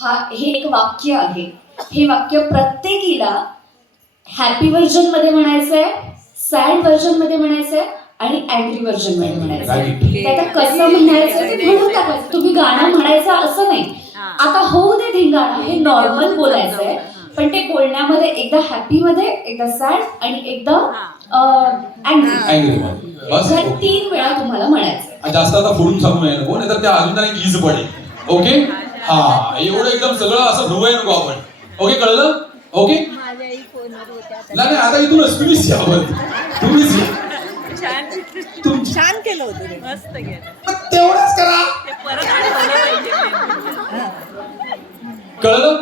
हे एक वाक्य आहे. हे वाक्य प्रत्येकीला हॅपी व्हर्जन मध्ये म्हणायचंय, सॅड व्हर्जन मध्ये म्हणायचंय आणि अँग्री व्हर्जन मध्ये म्हणायचंय. ते आता कसं म्हणायचं ते म्हणून टाकायचं. तुम्ही गाणं म्हणायचं असं नाही. आता होऊ दे धिंगाणा हे नॉर्मल बोलायचंय, पण ते बोलण्यामध्ये एकदा हॅपी मध्ये, एकदा सॅड आणि एकदा अँग्री. या 3 वेळा तुम्हाला म्हणायचं. जास्त आता फोडून सांगू नये नको, नाहीतर त्या अजून त्यांना इज पडेल. ओके, हा एवढं एकदम सगळं असं भुवाय नको आपण. ओके, कळलं? ओके, नाही आता इथूनच तुम्हीच यावर, तुम्हीच छान केलं होतं रे, मस्त केलं. तेवढंच करा. कळलं?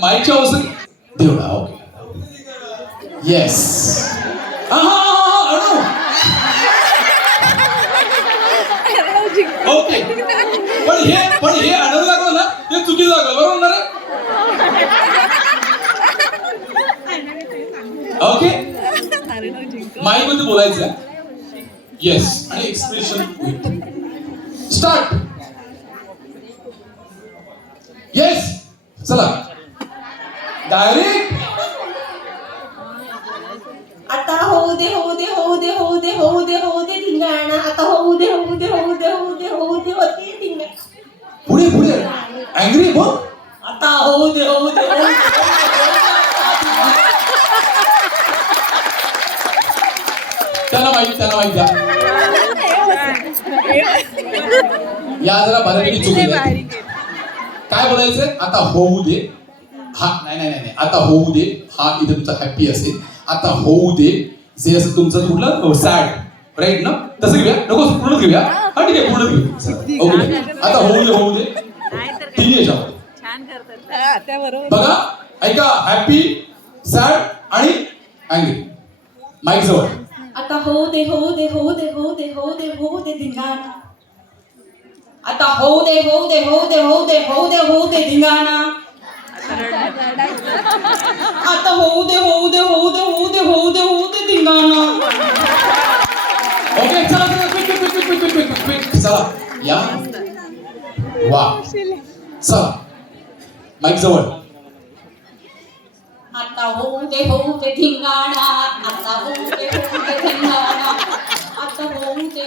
माईकच्या अवस्थेत तेवढा. Okay, yes. ओके, पण हे आणावं लागलं ना, ते चुकीचं लागलं. बरोबर ना रे? ओके, माईक मध्ये बोलायचं. येस, आणि एक्सप्रेशन स्टार्ट. येस, चला डायरेक्ट. आता होऊ दे होऊ दे होऊ दे होऊ दे होऊ दे होऊ दे धिंगाणा. आता होऊ दे होऊ दे होऊ दे होऊ दे होऊ दे होते धिंगाणा. पुढे पुढे अँग्री बोल. आता होऊ दे होऊ दे होऊ दे. त्यांना माहिती द्या. या जरा बऱ्यापैकी चुकले. काय बोलायचंय? आता होऊ दे. हा नाही, आता होऊ दे. हा इथे तुमचा हॅपी असेल. आता होऊ दे जे असं तुमचं कुठलं सॅड, राईट ना? तसं घेऊया. नको पूर्ण घेऊया. हा ठीक आहे, पूर्ण घेऊ. ओके, आता होऊ दे. तिन्ही याच्यामध्ये बघा, ऐका. हॅपी, सॅड आणि अँग्री. माईक जवळ. आता होऊ दे होऊ दे होऊ दे होऊ दे होऊ दे होऊ दे धिंगाणा. आता होऊ दे होऊ दे होऊ दे होऊ दे होऊ दे होऊ दे धिंगाणा. आता होऊ दे होऊ दे होऊ दे होऊ दे होऊ दे होऊ दे धिंगाणा. ओके, चला क्विक चला या. वा, चला माईक जवळ. आता होऊ दे धिंगाणा. आता होऊ दे धिंगाणा. आता होऊ दे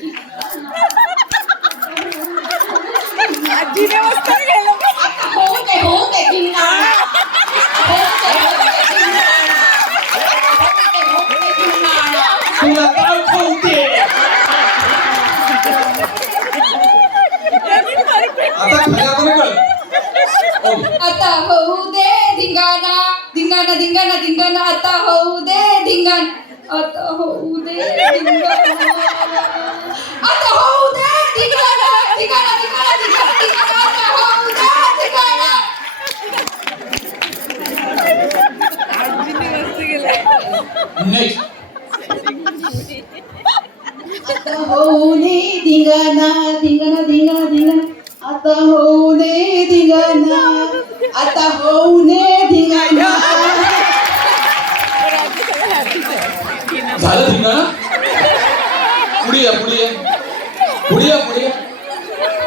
धिंगाणा. आजीने मस्त केलं. आता होऊ दे धिंगाणा. तुला काय खाऊते? आता खऱ्या पण कळ. आता होऊ दे धिंगाणा. धिंगाणा धिंगाणा धिंगाणा. आता होऊ दे धिंगाणा. आता होऊ दे धिंगाणा. आता होऊ दे धिंगाणा. धिंगाणा धिंगाणा धिंगाणा धिंगाणा. आता होऊ दे धिंगाणा. नेक्स्ट. आता होऊ दे धिंगाणा. धिंगाणा धिंगाणा धिंगाणा. आता होऊ दे धिंगाणा. आता होऊ दे धिंगाणा. झालं धिंगाणा? पुढे या.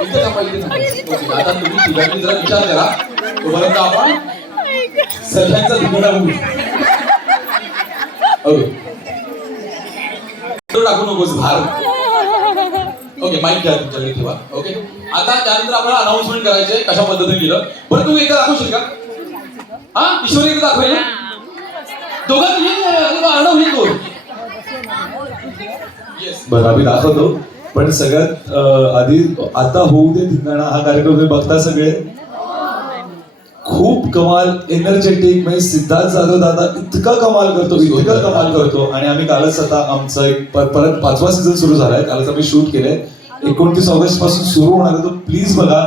इथे थांबा. ओके, आता तुम्ही तिघांनी जरा विचार करा. तोपर्यंत आपण सगळ्यांचा धिंगाणा होऊ. ओके, टाकू नकोस भार. ओके, माईक घ्या तुमच्याकडे ठेवा. ओके, आता त्यानंतर आपल्याला अनाउन्समेंट करायचे कशा पद्धतीने केलं. बरं, तुम्ही एकदा दाखवशील का? हा, ईश्वरी एकदा दाखवेल ना? दोघांनी येतो. बरं, आम्ही दाखवतो. पण सगळ्यात आधी आता होऊ दे धिंगाणा हा कार्यक्रम तुम्ही बघता सगळे. खूप कमाल, एनर्जेटिक. म्हणजे सिद्धार्थ जाधव दादा इतका कमाल करतो. आणि आम्ही कालच आता आमचा एक परत 5वा सीझन सुरू झालाय. कालच आम्ही शूट केलंय. 29 ऑगस्ट पासून सुरू होणार आहे. तो प्लीज बघा.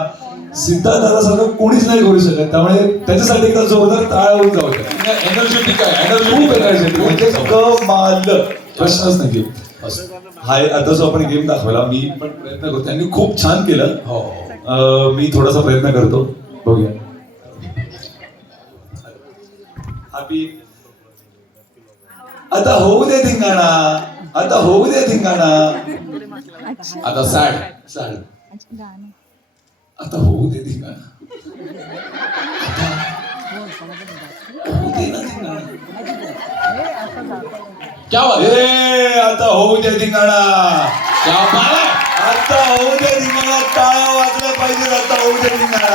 सिद्धार्थ दादा सारखं कोणीच नाही करू शकत. त्यामुळे त्याच्यासाठी एकदा जोरदार टाळ्या होऊन जाऊ द्या. एनर्जेटिक आहे. खूप एनर्जेटिक, म्हणजे कमाल, प्रश्नच नाही. हाय, आता जो आपण गेम दाखवला, मी पण प्रयत्न करतो. त्यांनी खूप छान केलं. मी थोडासा प्रयत्न करतो. बघूया. आता होऊ दे धिंगाणा. आता होऊ दे धिंगाणा. आता सॅड. आता होऊ दे धिंगाणा. क्या बात है? ए आता होऊ दे धिंगाणा, क्या बात है? आता होऊ दे धिंगाणा, टाळ्या वाजल्या पाहिजे, आता होऊ दे धिंगाणा.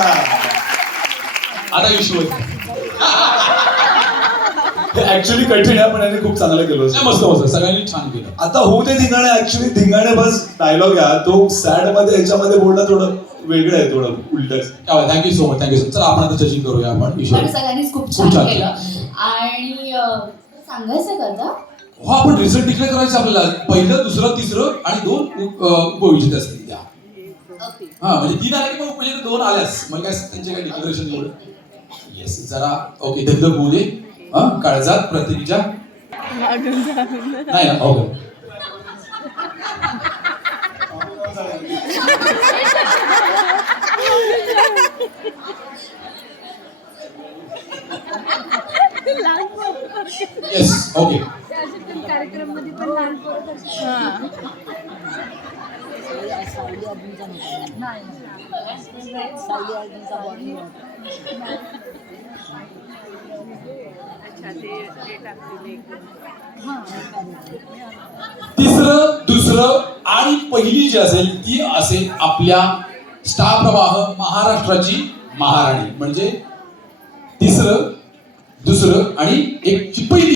आता विश्व हे ऍक्च्युली कठीण आहे पण याने खूप चांगलं केलं. मस्त मस्त सगळ्यांनी छान केलं. आता होऊ दे धिंगाणा ऍक्च्युली धिंगाणे बस डायलॉग आहे तो सॅड मध्ये याच्यामध्ये बोलणं थोडं वेगळं आहे, थोडं उलट. क्या बात, thank you so much, thank you so much. चला आपण आता जजिंग करूया आपण. ईश्वर पण सगळ्यांनीच खूप खूप छान छान केलं. आणि सांगायचं का आता? हो, आपण रिझल्ट डिक्लेअर करायचं आपल्याला. पहिलं, दुसरं, तिसरं आणि 2 उपविजेते असतील त्या. ओके. हा म्हणजे 3 आले की मग उपविजेते 2 आल्यास म्हणजे काय त्यांचे काही डिक्लेरेशन एवढं. येस, जरा ओके धगधग होऊ दे. हा, काळजात प्रतिनिजा नाही ना. ओके. Yes, okay. कार्यक्रममध्ये पण लहान पोरं असतात. तिसरं, दुसरं आणि पहिली जी असेल ती असेल आपल्या स्टार प्रवाह महाराष्ट्राची महाराणी. म्हणजे तिसरं, दुसरं आणि एक पहिली